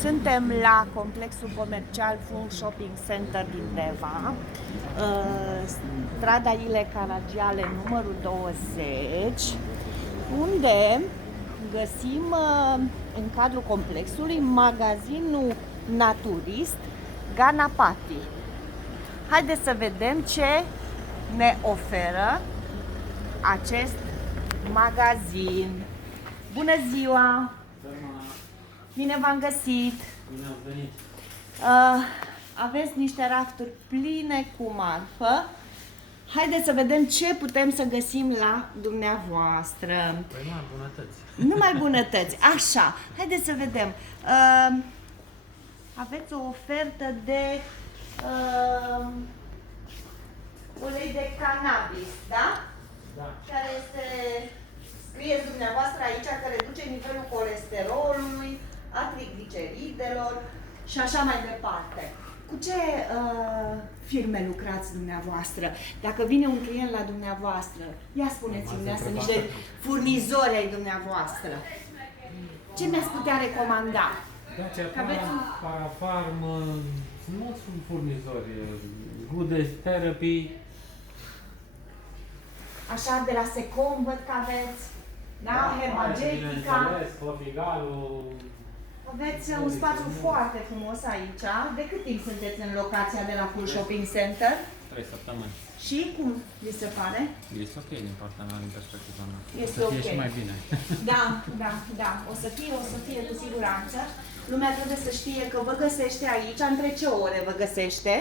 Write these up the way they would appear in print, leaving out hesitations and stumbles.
Suntem la complexul comercial Full Shopping Center din Deva, strada Ile Caragiale numărul 20, unde găsim în cadrul complexului magazinul naturist Ganapati. Haideți să vedem ce ne oferă acest magazin. Bună ziua! Bine v-am găsit! Bine ați venit! Aveți niște rafturi pline cu marfă. Haideți să vedem ce putem să găsim la dumneavoastră. Păi numai bunătăți. Numai bunătăți. Așa, haideți să vedem. Aveți o ofertă de ulei de cannabis, da? Da. Care este, scrieți dumneavoastră aici, că reduce nivelul colesterolului, a trigliceridelor și așa mai departe. Cu ce firme lucrați dumneavoastră? Dacă vine un client la dumneavoastră, ia spuneți-mi, sunt niște furnizori ai dumneavoastră. Ce mi-ați putea recomanda? Dacia aveți un- Parafarm, sunt mulți furnizori. Good Therapy. Așa, de la Secom văd că aveți, da? Herbagetica. Bineînțeles, Profigalul. Aveți un spațiu foarte frumos aici. De cât timp sunteți în locația de la Full Shopping Center? 3 săptămâni. Și cum vi se pare? Este ok din partea mea, din perspectiva mea. Este o să fie ok. și mai bine. Da, da, da. O să fie cu siguranță. Lumea trebuie să știe că vă găsește aici. Între ce ore vă găsește?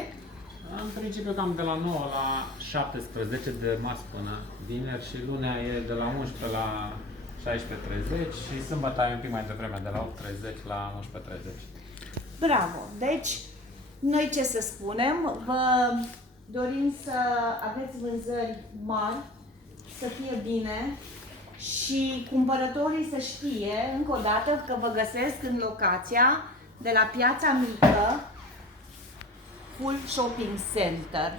În principiu cam de la 9 la 17 de marți până vineri și lunea e de la 11 la 16:30 și sâmbătă e un pic mai devreme, de la 8:30 la 11:30. Bravo! Deci, noi ce să spunem? Vă dorim să aveți vânzări mari, să fie bine și cumpărătorii să știe, încă o dată, că vă găsesc în locația de la Piața Mică, Full Shopping Center.